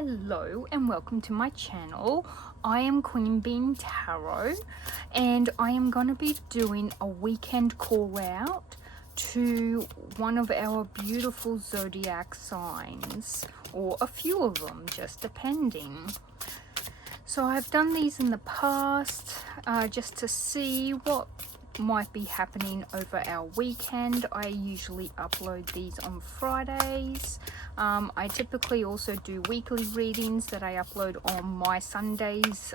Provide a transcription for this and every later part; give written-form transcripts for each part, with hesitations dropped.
Hello and welcome to my channel. I am Queen Bean Tarot and I am going to be doing a weekend call out to one of our beautiful zodiac signs, or a few of them, just depending. So I've done these in the past just to see what might be happening over our weekend. I usually upload these on Fridays. I typically also do weekly readings that I upload on my Sundays.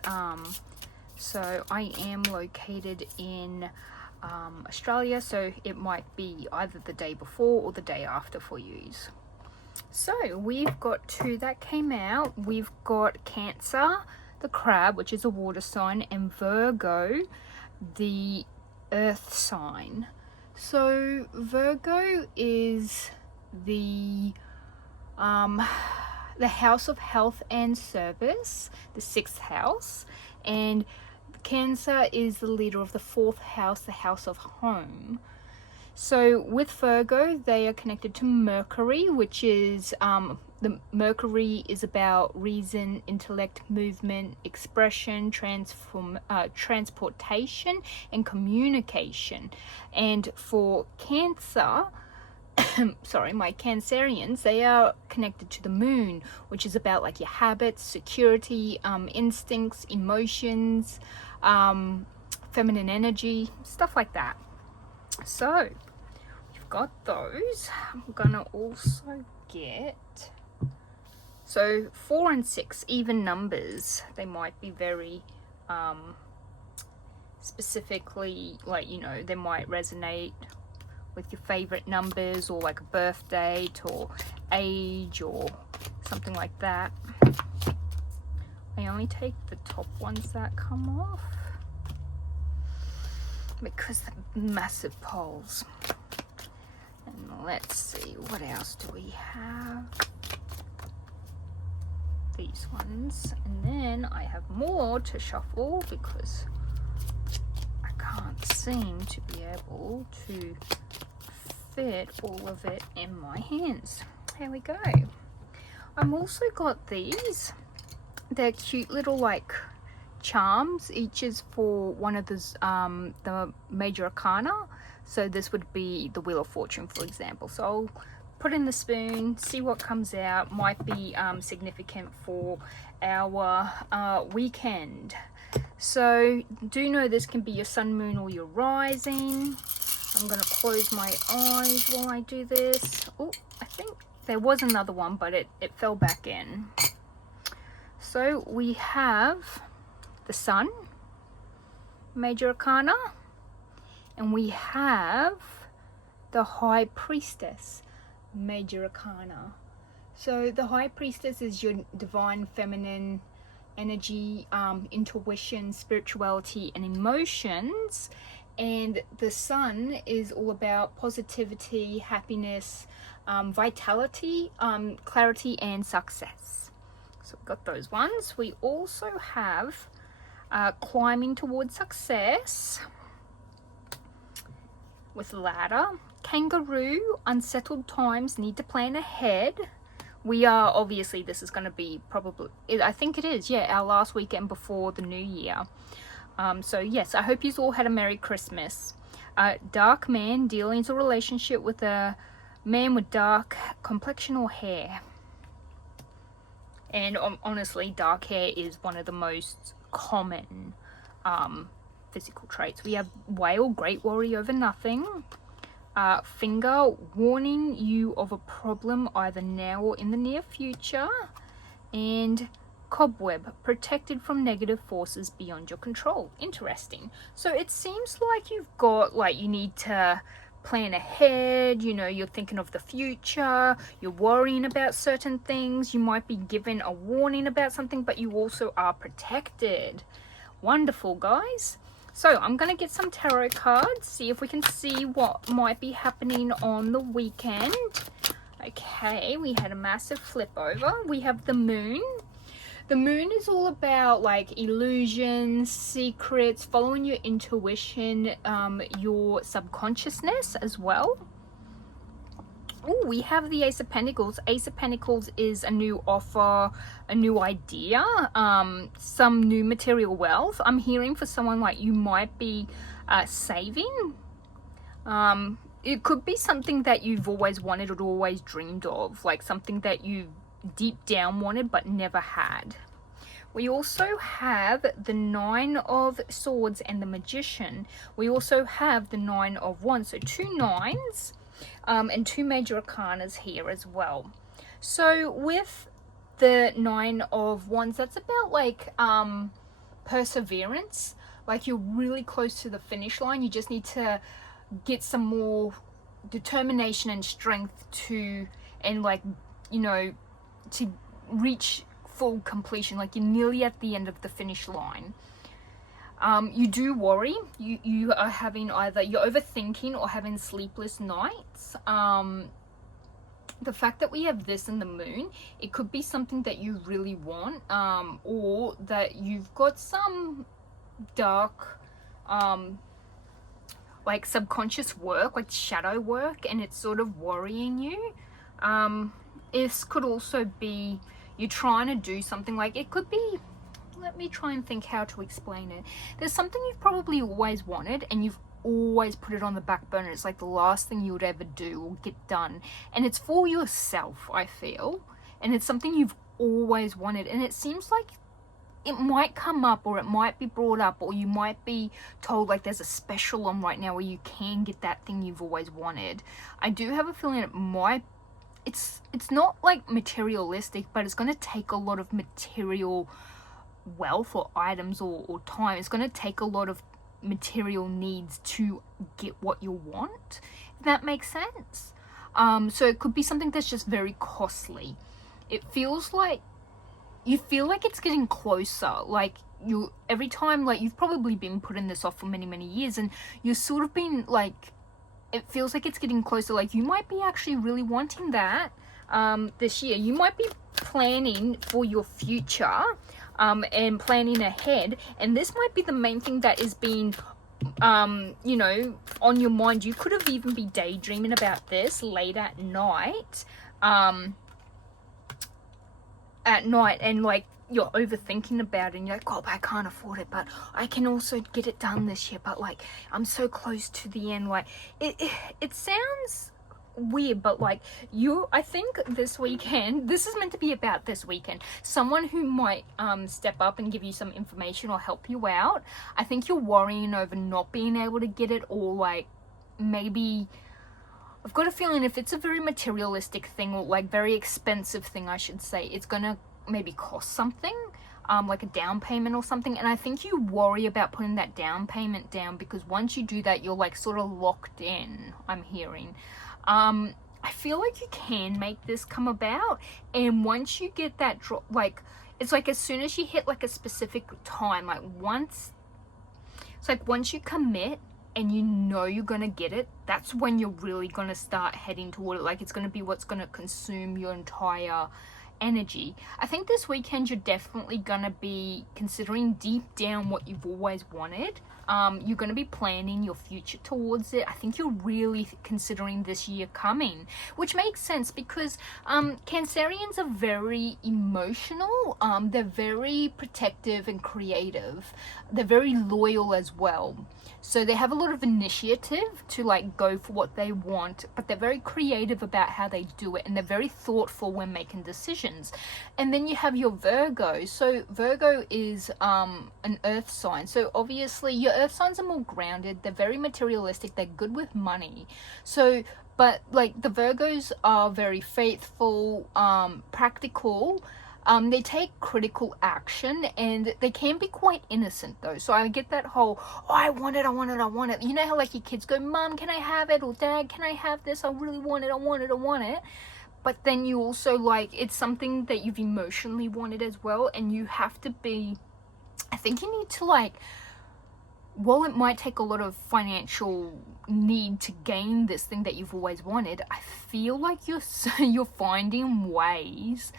So I am located in Australia, so it might be either the day before or the day after for yous. So we've got two that came out. We've got Cancer, the crab, which is a water sign, and Virgo, the earth sign. So Virgo is the house of health and service, the 6th house, and Cancer is the leader of the 4th house, the house of home. So with Virgo, they are connected to Mercury, which is the Mercury is about reason, intellect, movement, expression, transportation, and communication. And for Cancer, sorry, my Cancerians, they are connected to the moon, which is about like your habits, security, instincts, emotions, feminine energy, stuff like that. So we've got those. I'm gonna also get, so 4 and 6, even numbers, they might be very specifically, like, you know, they might resonate with your favorite numbers, or like a birth date or age or something like that. I only take the top ones that come off because they're massive poles. And let's see, what else do we have? These ones, and then I have more to shuffle because I can't seem to be able to fit all of it in my hands. Here we go. I've also got these. They're cute little like charms. Each is for one of the major arcana. So this would be the Wheel of Fortune, for example. So I'll put in the spoon, see what comes out. Might be significant for our weekend. So do know this can be your sun, moon, or your rising. I'm going to close my eyes while I do this. Oh, I think there was another one, but it fell back in. So we have the Sun, Major Arcana, and we have the High Priestess, Major Arcana. So the High Priestess is your divine feminine energy, intuition, spirituality, and emotions. And the Sun is all about positivity, happiness, vitality, clarity, and success. So we've got those ones. We also have climbing towards success with ladder. Kangaroo, unsettled times, need to plan ahead. We are, obviously, this is going to be probably, I think it is, yeah, our last weekend before the new year. So yes, I hope you all had a Merry Christmas. Dark man, dealing with a relationship with a man with dark complexion or hair. And honestly, dark hair is one of the most common physical traits. We have whale, great worry over nothing. Finger, warning you of a problem either now or in the near future. And cobweb, protected from negative forces beyond your control. Interesting. So it seems like you've got, like, you need to plan ahead, you know, you're thinking of the future, you're worrying about certain things, you might be given a warning about something, but you also are protected. Wonderful, guys. So I'm going to get some tarot cards, see if we can see what might be happening on the weekend. Okay, we had a massive flip over. We have the moon. The moon is all about like illusions, secrets, following your intuition, your subconsciousness as well. Oh, we have the Ace of Pentacles. Ace of Pentacles is a new offer, a new idea, some new material wealth. I'm hearing for someone like you might be saving. It could be something that you've always wanted or always dreamed of, like something that you deep down wanted but never had. We also have the Nine of Swords and the Magician. We also have the Nine of Wands, so 2 nines. And 2 major arcanas here as well. So with the Nine of Wands, that's about like perseverance, like you're really close to the finish line. You just need to get some more determination and strength to, and like, you know, to reach full completion, like you're nearly at the end of the finish line. You do worry. You are having either you're overthinking or having sleepless nights. The fact that we have this in the moon, it could be something that you really want, or that you've got some dark, like subconscious work, like shadow work, and it's sort of worrying you. This could also be you're trying to do something, like it could be, let me try and think how to explain it. There's something you've probably always wanted and you've always put it on the back burner. It's like the last thing you would ever do or get done, and it's for yourself, I feel, and it's something you've always wanted, and it seems like it might come up, or it might be brought up, or you might be told like there's a special on right now where you can get that thing you've always wanted. I do have a feeling it might, it's not like materialistic, but it's going to take a lot of material wealth or items or time. It's going to take a lot of material needs to get what you want, if that makes sense. So it could be something that's just very costly. It feels like you feel like it's getting closer, like you, every time, like you've probably been putting this off for many years, and you're sort of been like, it feels like it's getting closer, like you might be actually really wanting that this year. You might be planning for your future, and planning ahead, and this might be the main thing that is being you know, on your mind. You could have even be daydreaming about this late at night, and like you're overthinking about it, and you're like, oh, but I can't afford it, but I can also get it done this year, but like I'm so close to the end. Like it sounds weird, but like I think this weekend, this is meant to be about this weekend, someone who might step up and give you some information or help you out. I think you're worrying over not being able to get it, or like maybe, I've got a feeling if it's a very materialistic thing, or like very expensive thing I should say, it's gonna maybe cost something, like a down payment or something. And I think you worry about putting that down payment down, because once you do that, you're like sort of locked in, I'm hearing. I feel like you can make this come about, and once you get that drop, like it's like as soon as you hit like a specific time, like once, it's like once you commit and you know you're gonna get it, that's when you're really gonna start heading toward it. Like it's gonna be what's gonna consume your entire energy. I think this weekend you're definitely gonna be considering deep down what you've always wanted. You're going to be planning your future towards it. I think you're really considering this year coming, which makes sense because Cancerians are very emotional. They're very protective and creative. They're very loyal as well. So they have a lot of initiative to like go for what they want, but they're very creative about how they do it, and they're very thoughtful when making decisions. And then you have your Virgo. So Virgo is an earth sign. So obviously your earth signs are more grounded. They're very materialistic. They're good with money. So, but like the Virgos are very faithful, practical. They take critical action, and they can be quite innocent though. So I get that whole, oh, I want it. You know how like your kids go, Mom, can I have it? Or Dad, can I have this? I really want it. But then you also like, it's something that you've emotionally wanted as well, and you have to be, I think you need to like, while it might take a lot of financial need to gain this thing that you've always wanted, I feel like you're finding ways.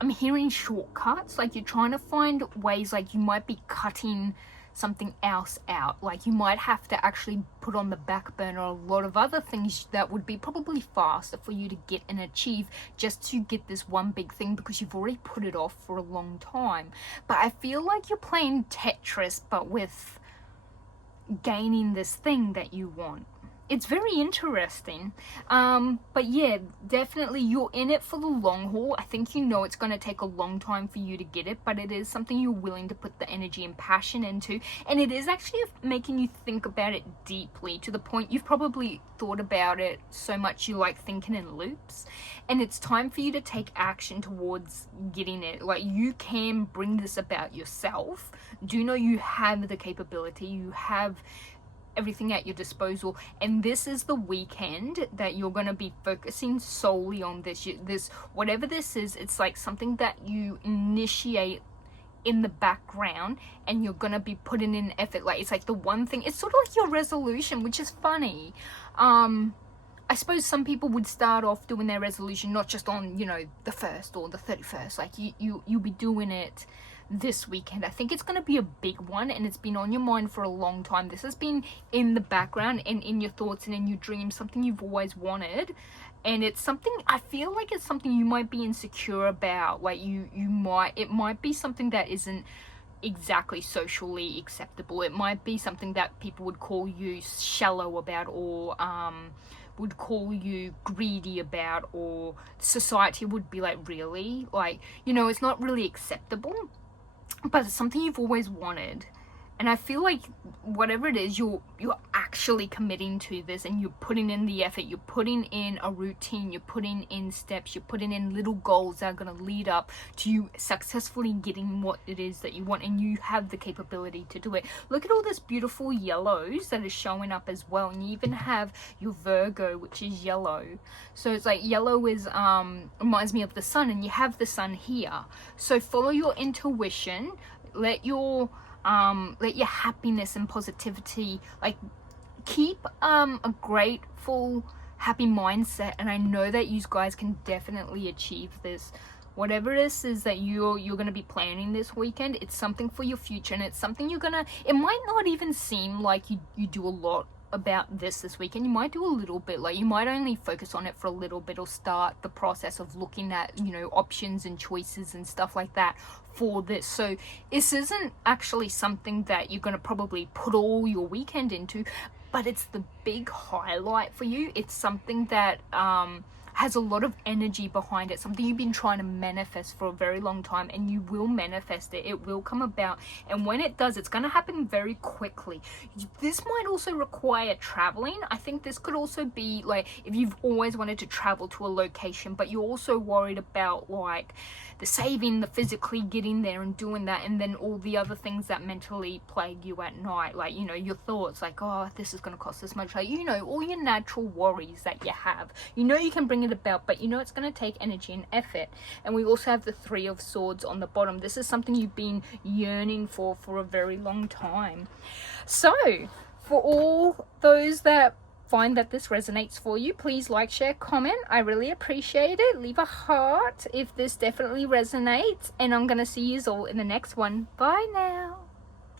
I'm hearing shortcuts, like you're trying to find ways, like you might be cutting something else out. Like you might have to actually put on the back burner a lot of other things that would be probably faster for you to get and achieve just to get this one big thing, because you've already put it off for a long time. But I feel like you're playing Tetris but with gaining this thing that you want. It's very interesting. But yeah, definitely you're in it for the long haul. I think you know it's going to take a long time for you to get it, but it is something you're willing to put the energy and passion into, and it is actually making you think about it deeply, to the point you've probably thought about it so much you like thinking in loops, and it's time for you to take action towards getting it. Like you can bring this about yourself. Do know you have the capability, you have everything at your disposal, and this is the weekend that you're going to be focusing solely on this. This, whatever this is, it's like something that you initiate in the background and you're going to be putting in effort. Like it's like the one thing, it's sort of like your resolution, which is funny. I suppose some people would start off doing their resolution not just on, you know, the 1st or the 31st. Like you'll be doing it this weekend. I think it's going to be a big one, and it's been on your mind for a long time. This has been in the background and in your thoughts and in your dreams, something you've always wanted, and it's something, I feel like it's something you might be insecure about. Like it might be something that isn't exactly socially acceptable. It might be something that people would call you shallow about, or would call you greedy about, or society would be like, really? Like, you know, it's not really acceptable. But it's something you've always wanted, and I feel like whatever it is, you're actually committing to this, and you're putting in the effort, you're putting in a routine, you're putting in steps, you're putting in little goals that are going to lead up to you successfully getting what it is that you want, and you have the capability to do it. Look at all this beautiful yellows that is showing up as well, and you even have your Virgo, which is yellow. So it's like yellow is reminds me of the sun, and you have the sun here. So follow your intuition, let your happiness and positivity, like keep a grateful, happy mindset, and I know that you guys can definitely achieve this. Whatever this is that you're going to be planning this weekend, it's something for your future, and it's something it might not even seem like you do a lot about this weekend. You might do a little bit, like you might only focus on it for a little bit, or start the process of looking at, you know, options and choices and stuff like that for this. So this isn't actually something that you're going to probably put all your weekend into, but it's the big highlight for you. It's something that has a lot of energy behind it, something you've been trying to manifest for a very long time, and you will manifest it. It will come about, and when it does, it's going to happen very quickly. This might also require traveling. I think this could also be like if you've always wanted to travel to a location, but you're also worried about like the saving, the physically getting there and doing that, and then all the other things that mentally plague you at night, like, you know, your thoughts like, oh, this is going to cost this much, like, you know, all your natural worries that you have. You know you can bring it about, but you know it's going to take energy and effort. And we also have the 3 of Swords on the bottom. This is something you've been yearning for a very long time. So for all those that find that this resonates for you, please like, share, comment. I really appreciate it. Leave a heart if this definitely resonates, and I'm gonna see you all in the next one. Bye now.